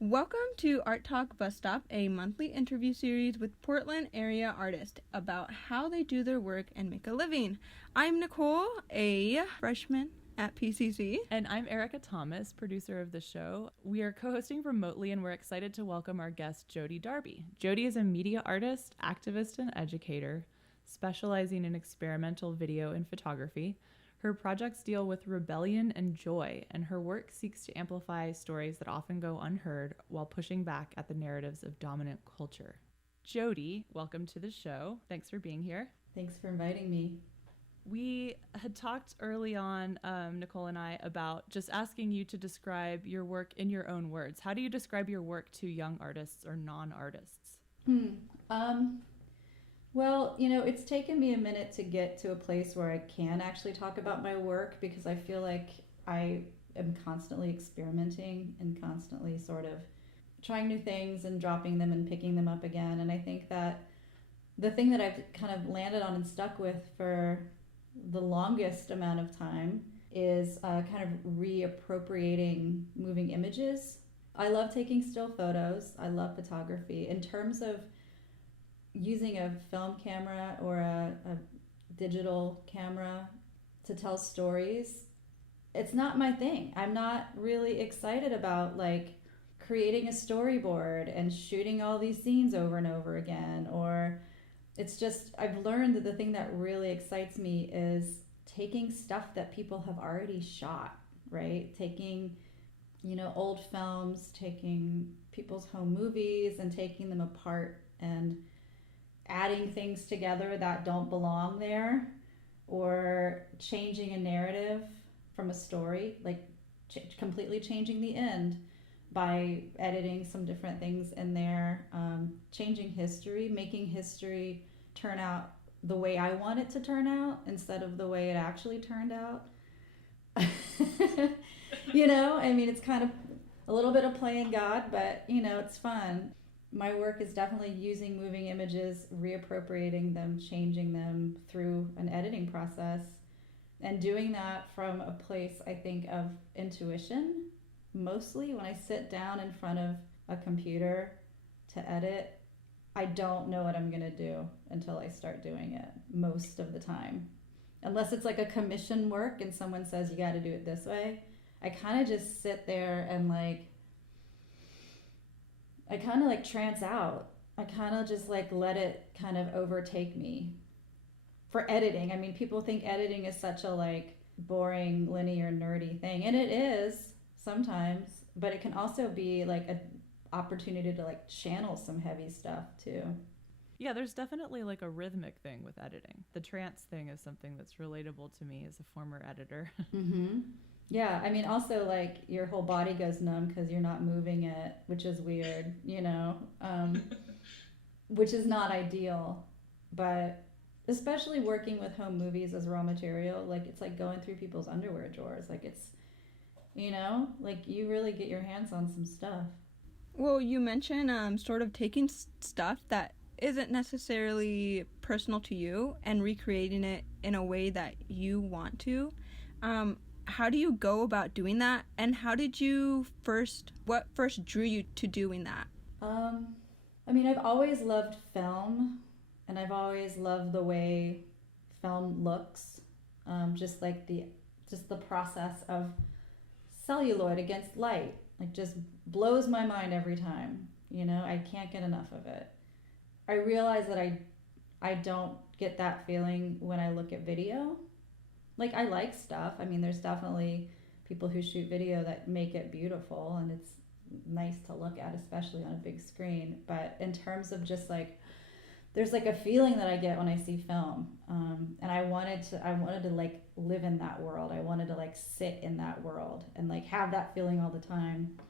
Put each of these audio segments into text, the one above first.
Welcome to Art Talk Bus Stop, a monthly interview series with Portland area artists about how they do their work and make a living. I'm Nicole, a freshman at PCC. And I'm Erica Thomas, producer of the show. We are co-hosting remotely, and we're excited to welcome our guest, Jodi Darby. Jodi is a media artist, activist, and educator, specializing in experimental video and photography. Her projects deal with rebellion and joy, and her work seeks to amplify stories that often go unheard while pushing back at the narratives of dominant culture. Jodi, welcome to the show. Thanks for being here. Thanks for inviting me. We had talked early on, Nicole and I, about just asking you to describe your work in your own words. How do you describe your work to young artists or non-artists? Well, it's taken me a minute to get to a place where I can actually talk about my work because I feel like I am constantly experimenting and constantly sort of trying new things and dropping them and picking them up again. And I think that the thing that I've kind of landed on and stuck with for the longest amount of time is kind of reappropriating moving images. I love taking still photos. I love photography. In terms of using a film camera or a digital camera to tell stories, it's not my thing. I'm not really excited about like creating a storyboard and shooting all these scenes over and over again, or it's just, I've learned that the thing that really excites me is taking stuff that people have already shot, right? Taking, old films, taking people's home movies and taking them apart and adding things together that don't belong there, or changing a narrative from a story, like completely changing the end by editing some different things in there, changing history, making history turn out the way I want it to turn out instead of the way it actually turned out. It's kind of a little bit of playing God, but it's fun. My work is definitely using moving images, reappropriating them, changing them through an editing process, and doing that from a place, I think, of intuition. Mostly when I sit down in front of a computer to edit, I don't know what I'm going to do until I start doing it most of the time. Unless it's like a commission work and someone says you got to do it this way, I kind of just sit there and I kind of trance out. I kind of just let it kind of overtake me. For editing, I mean, people think editing is such a boring, linear, nerdy thing, and it is sometimes, but it can also be an opportunity to channel some heavy stuff too. Yeah, there's definitely a rhythmic thing with editing. The trance thing is something that's relatable to me as a former editor. Mm-hmm. Yeah, I mean, also your whole body goes numb because you're not moving it, which is weird, which is not ideal. But especially working with home movies as raw material, it's like going through people's underwear drawers. You really get your hands on some stuff. Well, you mentioned sort of taking stuff that isn't necessarily personal to you and recreating it in a way that you want to. How do you go about doing that, and what first drew you to doing that? I've always loved film, and I've always loved the way film looks. Just the process of celluloid against light, just blows my mind every time. I can't get enough of it. I realize that I don't get that feeling when I look at video. I like stuff. I mean, there's definitely people who shoot video that make it beautiful, and it's nice to look at, especially on a big screen. But in terms of just there's a feeling that I get when I see film, and I wanted to live in that world. I wanted to sit in that world and have that feeling all the time.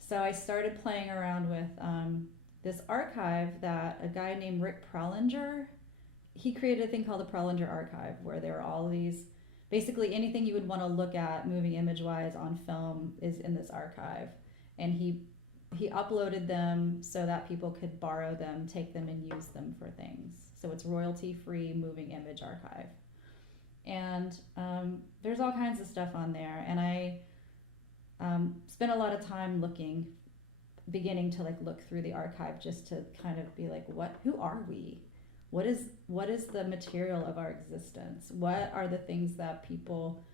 So I started playing around with this archive that a guy named Rick Prelinger, he created a thing called the Prelinger Archive, where there are all these, basically anything you would want to look at moving image wise on film is in this archive. And he uploaded them so that people could borrow them, take them, and use them for things. So it's royalty-free moving image archive. And there's all kinds of stuff on there. And I spent a lot of time looking beginning to like look through the archive just to kind of be like, who are we? What is the material of our existence? What are the things that people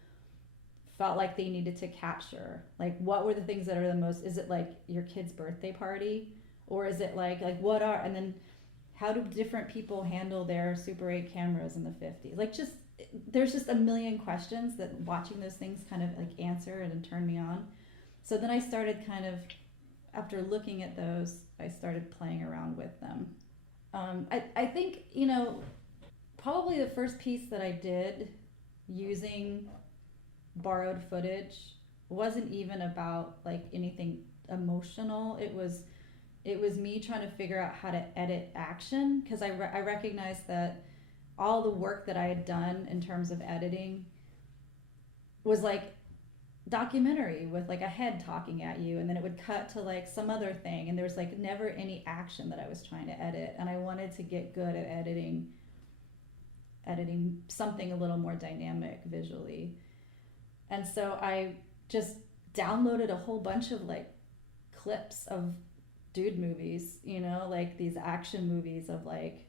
felt like they needed to capture? Like, what were the things that are the most, is it like your kid's birthday party? Or is it like what are, and then how do different people handle their Super 8 cameras in the 50s? Like, just, there's just a million questions that watching those things kind of like answer and turn me on. So then I started kind of, after looking at those, I started playing around with them. I think, you know, probably the first piece that I did using borrowed footage wasn't even about like anything emotional. It was me trying to figure out how to edit action, because I recognized that all the work that I had done in terms of editing was like documentary with like a head talking at you, and then it would cut to like some other thing, and there was like never any action that I was trying to edit, and I wanted to get good at editing something a little more dynamic visually. And so I just downloaded a whole bunch of like clips of dude movies, you know, like these action movies of like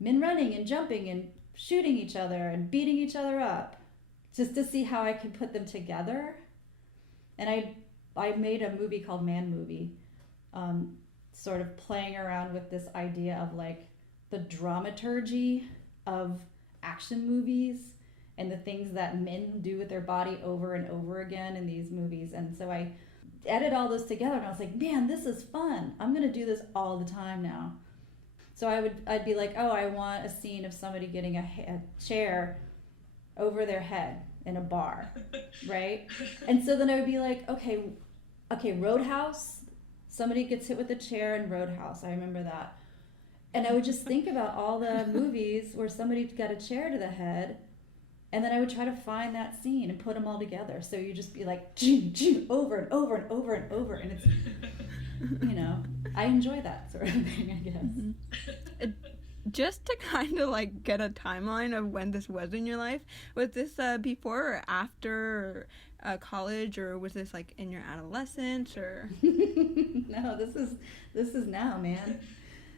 men running and jumping and shooting each other and beating each other up, just to see how I could put them together. And I made a movie called Man Movie, sort of playing around with this idea of like the dramaturgy of action movies and the things that men do with their body over and over again in these movies. And so I edited all those together, and I was like, man, this is fun. I'm gonna do this all the time now. So I'd be like, oh, I want a scene of somebody getting a chair over their head in a bar, right? And so then I would be like, okay, Roadhouse, somebody gets hit with a chair in Roadhouse. I remember that. And I would just think about all the movies where somebody got a chair to the head, and then I would try to find that scene and put them all together. So you just be like, over and over and over and over. And it's, you know, I enjoy that sort of thing, I guess. Mm-hmm. Just to kind of like get a timeline of when this was in your life, was this before or after college, or was this like in your adolescence, or? No, this is now, man.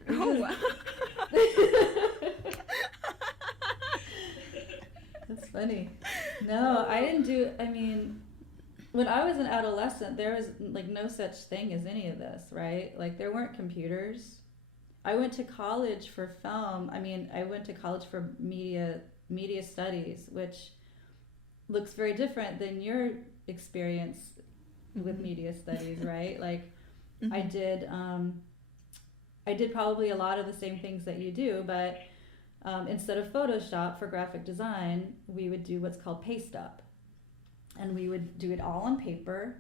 Oh. That's funny. No, I didn't do, I mean, when I was an adolescent, there was like no such thing as any of this, right? Like there weren't computers. I went to college for film. I mean, I went to college for media studies, which looks very different than your experience with media studies, right? Like Mm-hmm. I did probably a lot of the same things that you do, but instead of Photoshop for graphic design, we would do what's called paste up. And we would do it all on paper,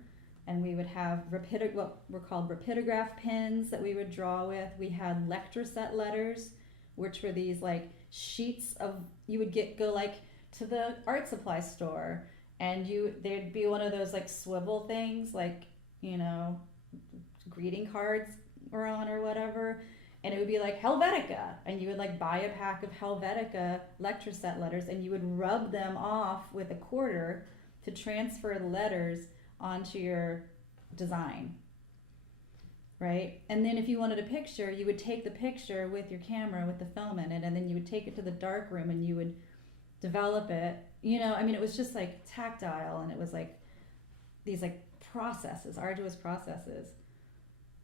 and we would have what were called rapidograph pens that we would draw with. We had lecture set letters, which were these like sheets of, you would go like to the art supply store, and there'd be one of those like swivel things, like, you know, greeting cards were on or whatever, and it would be like Helvetica, and you would like buy a pack of Helvetica lecture set letters, and you would rub them off with a quarter to transfer the letters onto your design, right? And then if you wanted a picture, you would take the picture with your camera with the film in it, and then you would take it to the dark room and you would develop it. You know, I mean, it was just like tactile, and it was like these like processes, arduous processes.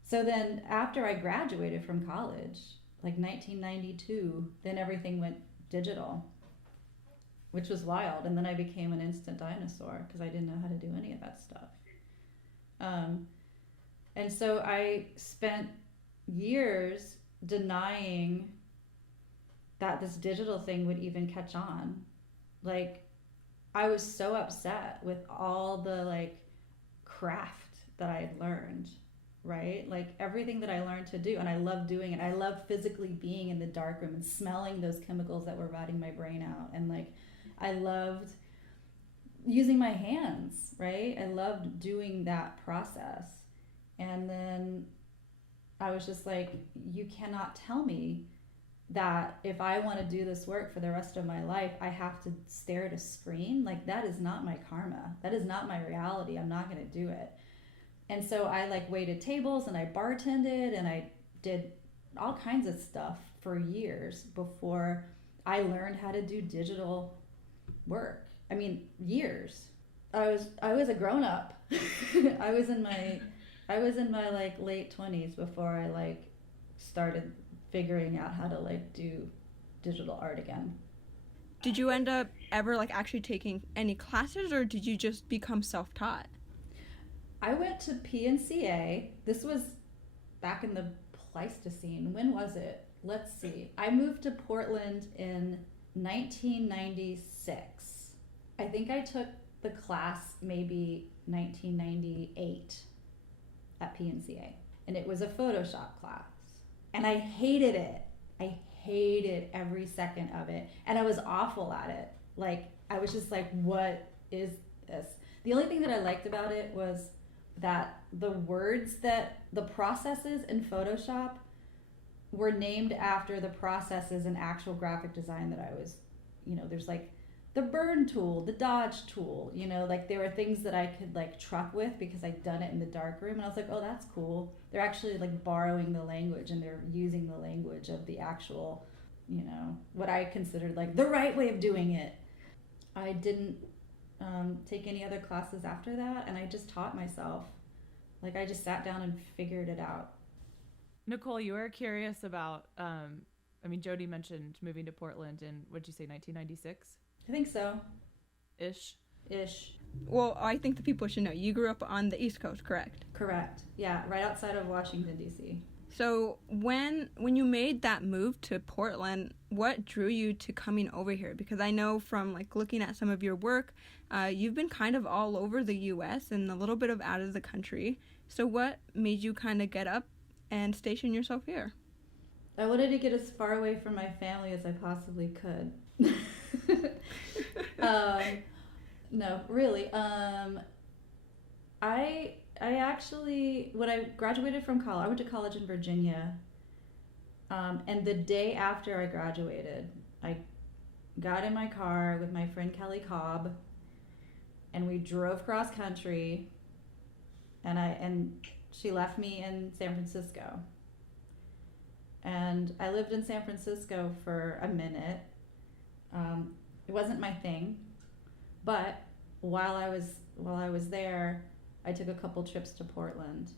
So then after I graduated from college, like 1992, then everything went digital, which was wild. And then I became an instant dinosaur because I didn't know how to do any of that stuff. And so I spent years denying that this digital thing would even catch on. Like, I was so upset with all the like craft that I had learned, right? Like everything that I learned to do, and I love doing it. I love physically being in the dark room and smelling those chemicals that were rotting my brain out. And like, I loved using my hands, right? I loved doing that process. And then I was just like, you cannot tell me that if I want to do this work for the rest of my life, I have to stare at a screen. Like, that is not my karma. That is not my reality. I'm not going to do it. And so I like waited tables and I bartended and I did all kinds of stuff for years before I learned how to do digital work. I mean, years. I was a grown up. I was in my like late 20s before I like started figuring out how to like do digital art again. Did you end up ever like actually taking any classes, or did you just become self-taught? I went to PNCA. This was back in the Pleistocene. When was it? Let's see. I moved to Portland in 1996. I think I took the class maybe 1998 at PNCA. And it was a Photoshop class. And I hated it. I hated every second of it. And I was awful at it. Like, I was just like, what is this? The only thing that I liked about it was that the words that the processes in Photoshop were named after the processes in actual graphic design that I was, there's like the burn tool, the dodge tool, like there were things that I could like truck with because I'd done it in the darkroom, and I was like, oh, that's cool. They're actually like borrowing the language and they're using the language of the actual, what I considered like the right way of doing it. I didn't take any other classes after that, and I just taught myself. Like, I just sat down and figured it out. Nicole, you were curious about, Jodi mentioned moving to Portland in, what'd you say, 1996? I think so. Ish. Well, I think the people should know. You grew up on the East Coast, correct? Correct. Yeah, right outside of Washington, D.C. So when you made that move to Portland, what drew you to coming over here? Because I know from like looking at some of your work, you've been kind of all over the U.S. and a little bit of out of the country. So what made you kind of get up and station yourself here? I wanted to get as far away from my family as I possibly could. No, really. I actually, when I graduated from college, I went to college in Virginia. And the day after I graduated, I got in my car with my friend Kelly Cobb, and we drove cross country, and she left me in San Francisco. And I lived in San Francisco for a minute. It wasn't my thing, but while I was there, I took a couple trips to Portland,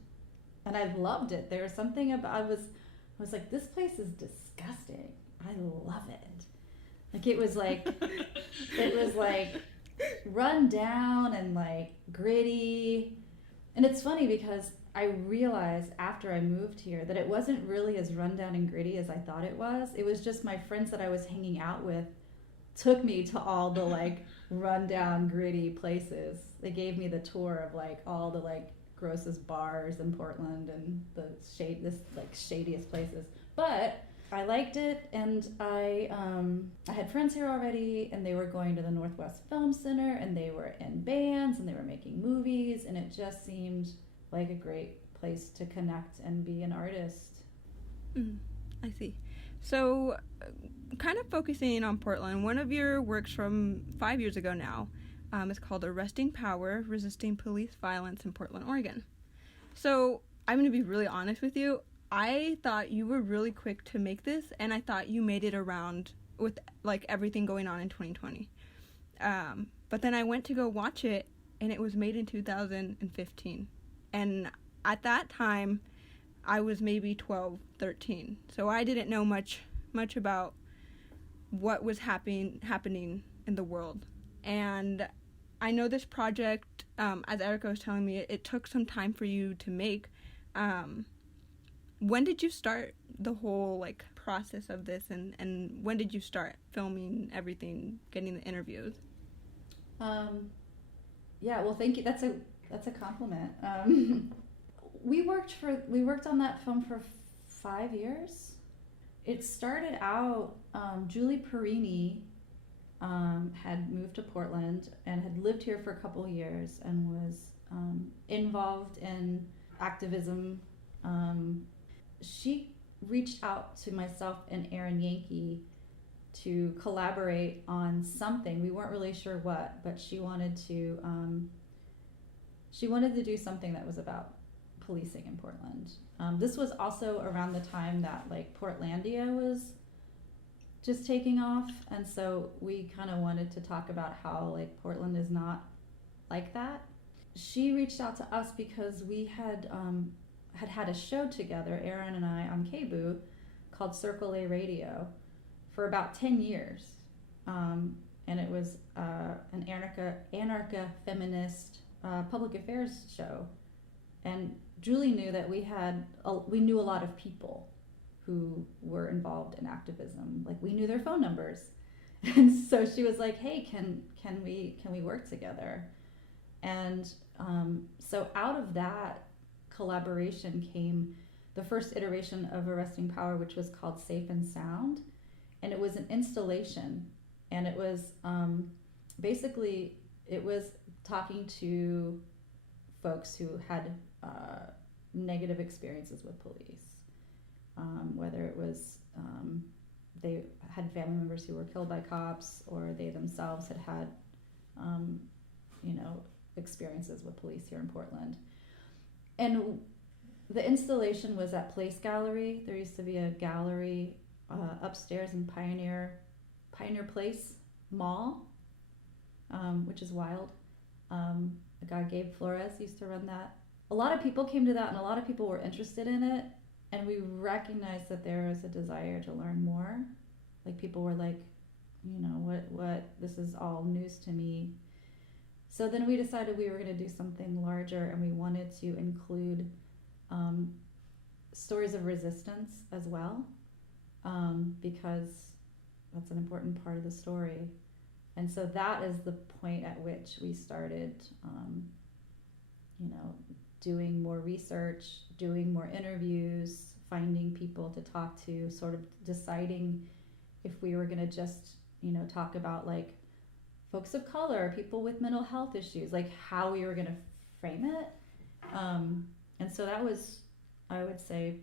and I loved it. There was something about I was like, this place is disgusting. I love it. Like it was like run down and like gritty. And it's funny because I realized after I moved here that it wasn't really as run down and gritty as I thought it was. It was just my friends that I was hanging out with took me to all the like run down gritty places. They gave me the tour of like all the like grossest bars in Portland and the shadiest places. But I liked it, and I had friends here already, and they were going to the Northwest Film Center, and they were in bands, and they were making movies, and it just seemed like a great place to connect and be an artist. I see. So, kind of focusing on Portland, one of your works from 5 years ago now is called Arresting Power, Resisting Police Violence in Portland, Oregon. So, I'm going to be really honest with you. I thought you were really quick to make this, and I thought you made it around with like everything going on in 2020. But then I went to go watch it, and it was made in 2015. And at that time, I was maybe 12, 13. So I didn't know much about what was happening in the world. And I know this project, as Erica was telling me, it took some time for you to make. When did you start the whole like process of this, and when did you start filming everything, getting the interviews? Yeah, well, thank you. That's a compliment. We worked on that film for 5 years. It started out, Julie Perini had moved to Portland and had lived here for a couple of years and was involved in activism. She reached out to myself and Aaron Yankee to collaborate on something. We weren't really sure what, but she wanted to do something that was about policing in Portland. This was also around the time that like Portlandia was just taking off, and so we kind of wanted to talk about how like Portland is not like that. She reached out to us because we had a show together, Aaron and I, on KBOO called Circle A Radio for about 10 years. And it was an anarcha-feminist public affairs show. And Julie knew that we knew a lot of people who were involved in activism. Like, we knew their phone numbers. And so she was like, hey, can we work together? And so out of that collaboration came the first iteration of Arresting Power, which was called Safe and Sound. And it was an installation. And it was basically, it was talking to folks who had negative experiences with police. Whether it was they had family members who were killed by cops, or they themselves had experiences with police here in Portland. And the installation was at Place Gallery. There used to be a gallery upstairs in Pioneer Place Mall, which is wild. A guy, Gabe Flores, used to run that. A lot of people came to that, and a lot of people were interested in it. And we recognized that there was a desire to learn more. Like, people were like, what, this is all news to me. So then we decided we were going to do something larger, and we wanted to include stories of resistance as well, because that's an important part of the story. And so that is the point at which we started, doing more research, doing more interviews, finding people to talk to, sort of deciding if we were going to just, talk about like folks of color, people with mental health issues, like how we were going to frame it. And so that was, I would say,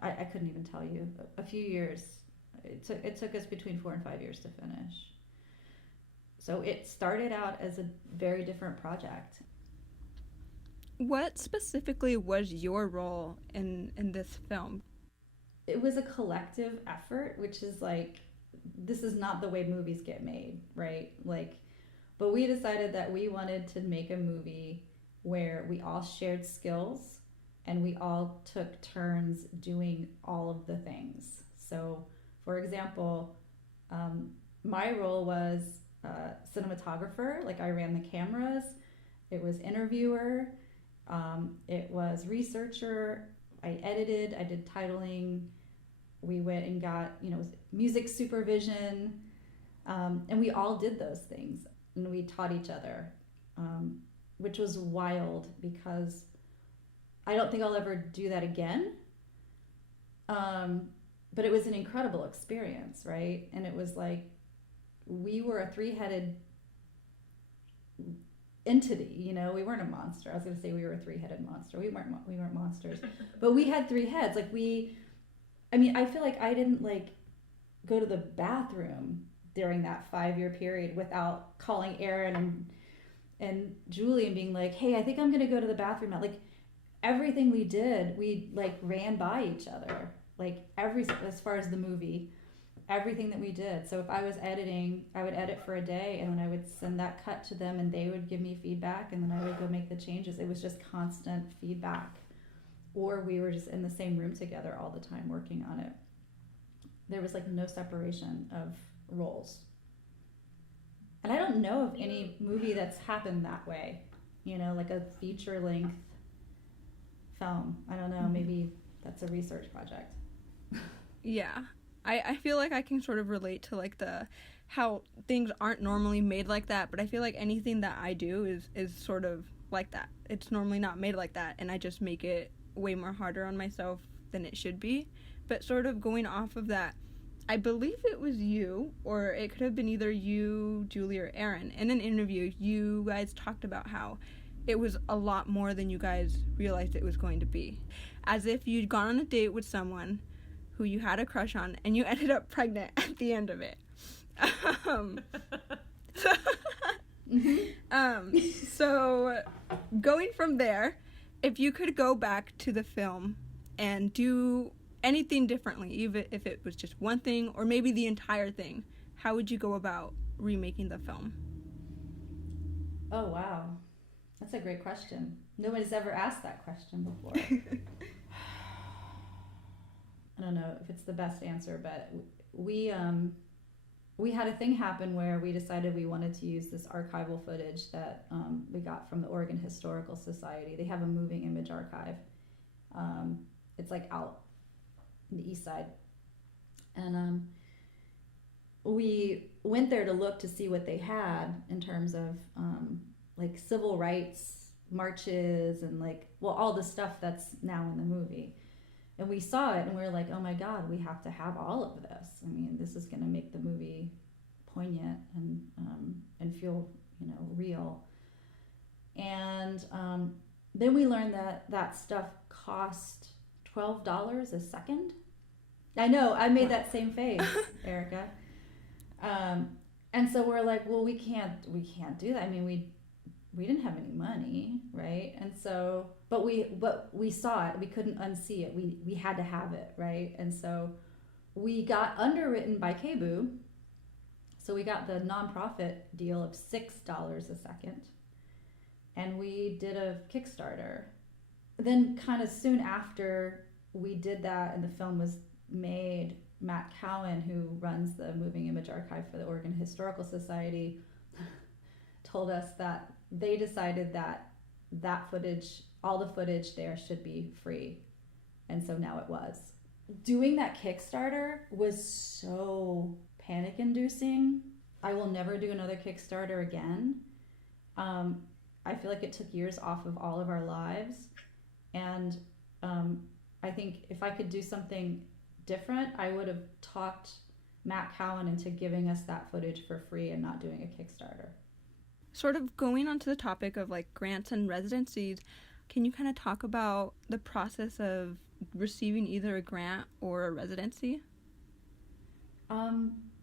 I couldn't even tell you, a few years. It took us between 4 and 5 years to finish. So it started out as a very different project. What specifically was your role in this film? It was a collective effort, which is like, this is not the way movies get made, right? Like, but we decided that we wanted to make a movie where we all shared skills and we all took turns doing all of the things. So, for example, my role was cinematographer. Like, I ran the cameras. It was interviewer. It was researcher. I edited. I did titling. We went and got, music supervision. And we all did those things. And we taught each other, which was wild because I don't think I'll ever do that again. But it was an incredible experience, right? And it was like, we were a three-headed entity, we weren't a monster. I was going to say we were a three-headed monster. We weren't monsters, but we had 3 heads. Like, I feel like I didn't like go to the bathroom during that 5-year period without calling Aaron and Julie and being like, hey, I think I'm going to go to the bathroom now. Like, everything we did, we like ran by each other, like as far as the movie, everything that we did. So if I was editing, I would edit for a day, and then I would send that cut to them, and they would give me feedback, and then I would go make the changes. It was just constant feedback. Or we were just in the same room together all the time working on it. There was like no separation of roles. And I don't know of any movie that's happened that way, like a feature-length film. I don't know, maybe that's a research project. Yeah. I feel like I can sort of relate to like how things aren't normally made like that, but I feel like anything that I do is sort of like that. It's normally not made like that, and I just make it way more harder on myself than it should be. But sort of going off of that, I believe it was you, or it could have been either you, Julie, or Aaron. In an interview, you guys talked about how it was a lot more than you guys realized it was going to be. As if you'd gone on a date with someone who you had a crush on, and you ended up pregnant at the end of it. So going from there, If you could go back to the film and do anything differently, even if it was just one thing or maybe the entire thing, how would you go about remaking the film? Oh, wow. That's a great question. Nobody's ever asked that question before. I don't know if it's the best answer, but we had a thing happen where we decided we wanted to use this archival footage that we got from the Oregon Historical Society. They have a moving image archive. It's like out in the east side. And we went there to look to see what they had in terms of like civil rights marches and like, well, all the stuff that's now in the movie. And we saw it and we were like, oh my God, we have to have all of this. I mean, this is going to make the movie poignant and feel, real. And then we learned that stuff cost $12 a second. I know, I made that same face, Erica. And so we're like, well, we can't do that. I mean, we didn't have any money, right? And so, but we saw it. We couldn't unsee it. We had to have it, right? And so we got underwritten by KBOO. So we got the nonprofit deal of $6 a second. And we did a Kickstarter. Then kind of soon after we did that and the film was made, Matt Cowan, who runs the Moving Image Archive for the Oregon Historical Society, told us that they decided that footage, all the footage there should be free. And so now it was. Doing that Kickstarter was so panic-inducing. I will never do another Kickstarter again. I feel like it took years off of all of our lives. And I think if I could do something different, I would have talked Matt Cowan into giving us that footage for free and not doing a Kickstarter. Sort of going on to the topic of like grants and residencies, can you kind of talk about the process of receiving either a grant or a residency?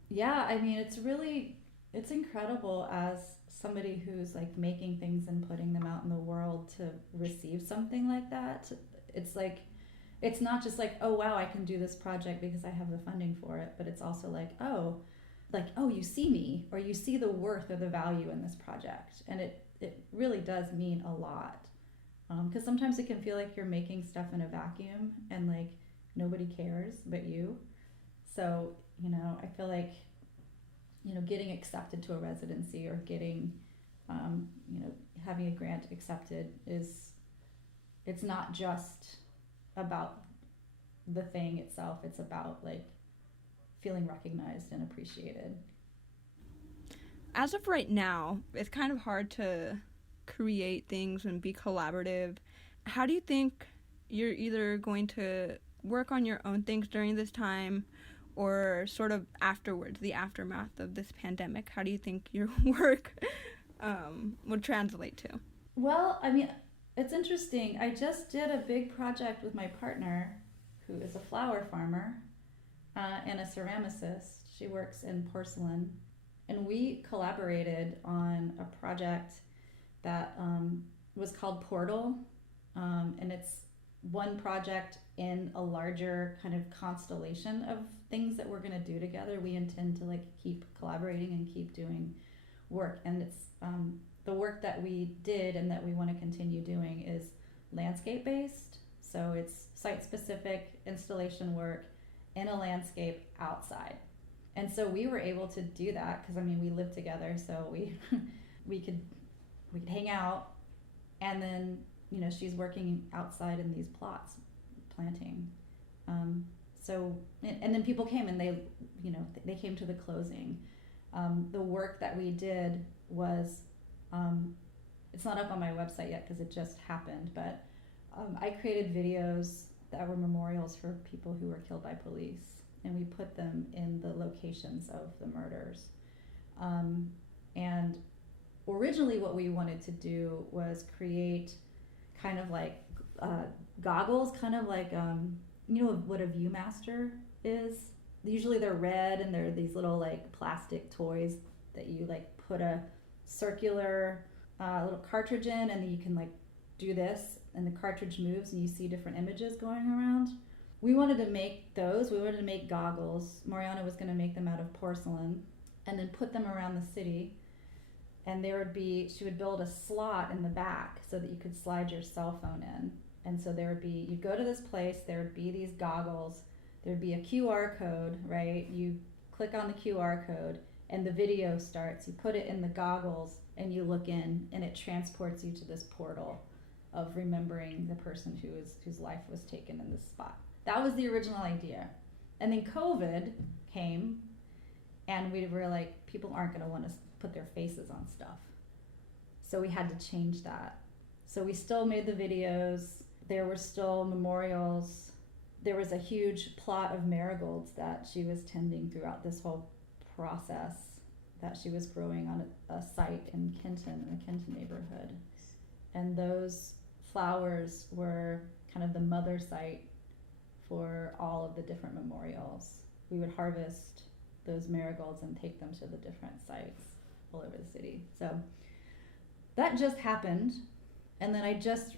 Yeah, I mean, it's incredible as somebody who's like making things and putting them out in the world to receive something like that. It's like, it's not just like, oh wow, I can do this project because I have the funding for it, but it's also like, oh, you see me, or you see the worth or the value in this project. And it really does mean a lot. Because sometimes it can feel like you're making stuff in a vacuum and like nobody cares but you. So, I feel like, getting accepted to a residency or getting, having a grant accepted it's not just about the thing itself. It's about like feeling recognized and appreciated. As of right now, it's kind of hard to create things and be collaborative. How do you think you're either going to work on your own things during this time or sort of afterwards, the aftermath of this pandemic? How do you think your work would translate to? Well, I mean, it's interesting. I just did a big project with my partner, who is a flower farmer and a ceramicist. She works in porcelain. And we collaborated on a project that was called Portal. And it's one project in a larger kind of constellation of things that we're going to do together. We intend to like keep collaborating and keep doing work. And it's the work that we did and that we want to continue doing is landscape based. So it's site specific installation work in a landscape outside. And so we were able to do that because, I mean, we lived together, so we could hang out, and then, she's working outside in these plots, planting. So, and then people came and they came to the closing. The work that we did was, it's not up on my website yet because it just happened, but I created videos that were memorials for people who were killed by police. And we put them in the locations of the murders. And originally what we wanted to do was create kind of like goggles, kind of like, what a Viewmaster is? Usually they're red and they're these little like plastic toys that you like put a circular little cartridge in, and then you can like do this, and the cartridge moves and you see different images going around. We wanted to make those. We wanted to make goggles. Mariana was going to make them out of porcelain and then put them around the city. And she would build a slot in the back so that you could slide your cell phone in. And so you'd go to this place, there would be these goggles, there'd be a QR code, right? You click on the QR code and the video starts. You put it in the goggles and you look in, and it transports you to this portal of remembering the person whose life was taken in this spot. That was the original idea. And then COVID came, and we were like, people aren't going to want to put their faces on stuff. So we had to change that. So we still made the videos. There were still memorials. There was a huge plot of marigolds that she was tending throughout this whole process that she was growing on a site in Kenton, in the Kenton neighborhood. And those flowers were kind of the mother site for all of the different memorials. We would harvest those marigolds and take them to the different sites all over the city. So that just happened. And then I just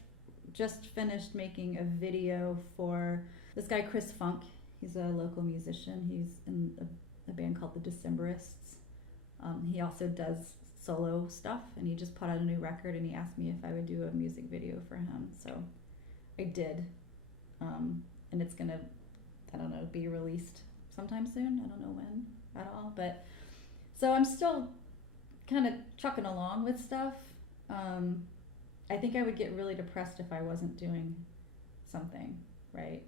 finished making a video for this guy, Chris Funk. He's a local musician. He's in a band called the Decemberists. He also does solo stuff, and he just put out a new record, and he asked me if I would do a music video for him. So I did. And it's gonna, I don't know, be released sometime soon. I don't know when at all. But so I'm still kind of trucking along with stuff. I think I would get really depressed if I wasn't doing something, right?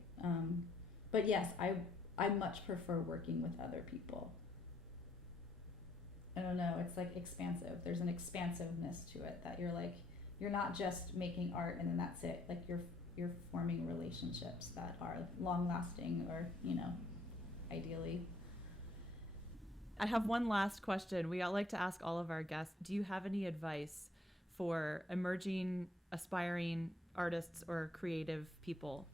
But yes, I much prefer working with other people. I don't know, it's like expansive. There's an expansiveness to it that you're not just making art and then that's it. Like you're forming relationships that are long lasting or, ideally. I have one last question. We all like to ask all of our guests, do you have any advice for emerging, aspiring artists or creative people?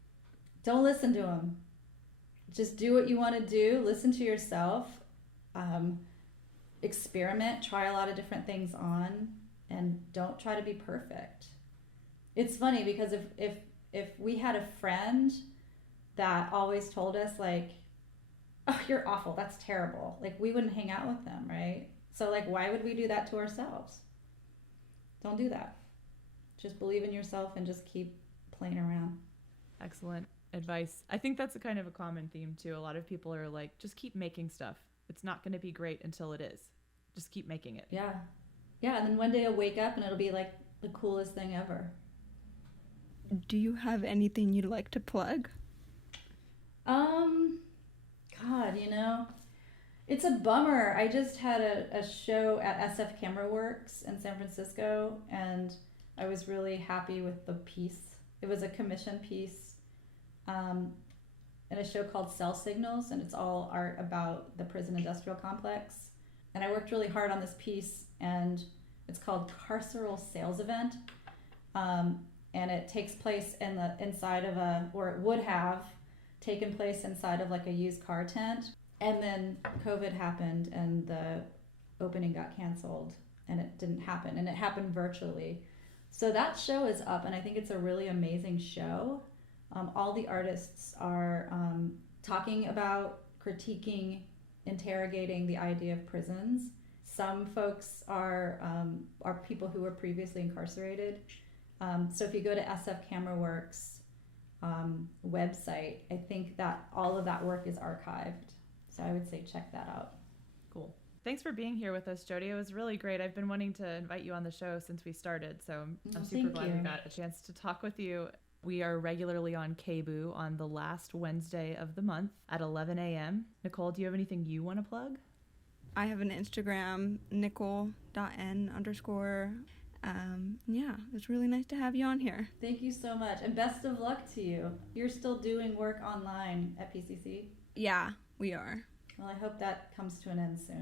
Don't listen to them. Just do what you want to do. Listen to yourself. Experiment. Try a lot of different things on, and don't try to be perfect. It's funny because if we had a friend that always told us like, "Oh, you're awful. That's terrible," like we wouldn't hang out with them, right? So like, why would we do that to ourselves? Don't do that. Just believe in yourself and just keep playing around. Excellent advice. I think that's a kind of a common theme too. A lot of people are like, just keep making stuff. It's not going to be great until it is. Just keep making it. Yeah. Yeah, and then one day I'll wake up and it'll be like the coolest thing ever. Do you have anything you'd like to plug? God, it's a bummer. I just had a show at SF Camera Works in San Francisco, and I was really happy with the piece. It was a commission piece in a show called Cell Signals, and it's all art about the prison industrial complex. And I worked really hard on this piece, and it's called Carceral Sales Event. And it takes place inside of it would have taken place inside of like a used car tent. And then COVID happened and the opening got canceled and it didn't happen. And it happened virtually. So that show is up, and I think it's a really amazing show. All the artists are talking about, critiquing, interrogating the idea of prisons. Some folks are people who were previously incarcerated. So if you go to SF Camera Works website, I think that all of that work is archived. So I would say check that out. Cool. Thanks for being here with us, Jodi. It was really great. I've been wanting to invite you on the show since we started, so I'm super glad we got a chance to talk with you. We are regularly on KBOO on the last Wednesday of the month at 11 a.m. Nicole, do you have anything you want to plug? I have an Instagram, nicole.n_. Yeah, it's really nice to have you on here. Thank you so much, and best of luck to you. You're still doing work online at PCC? Yeah, we are. Well, I hope that comes to an end soon.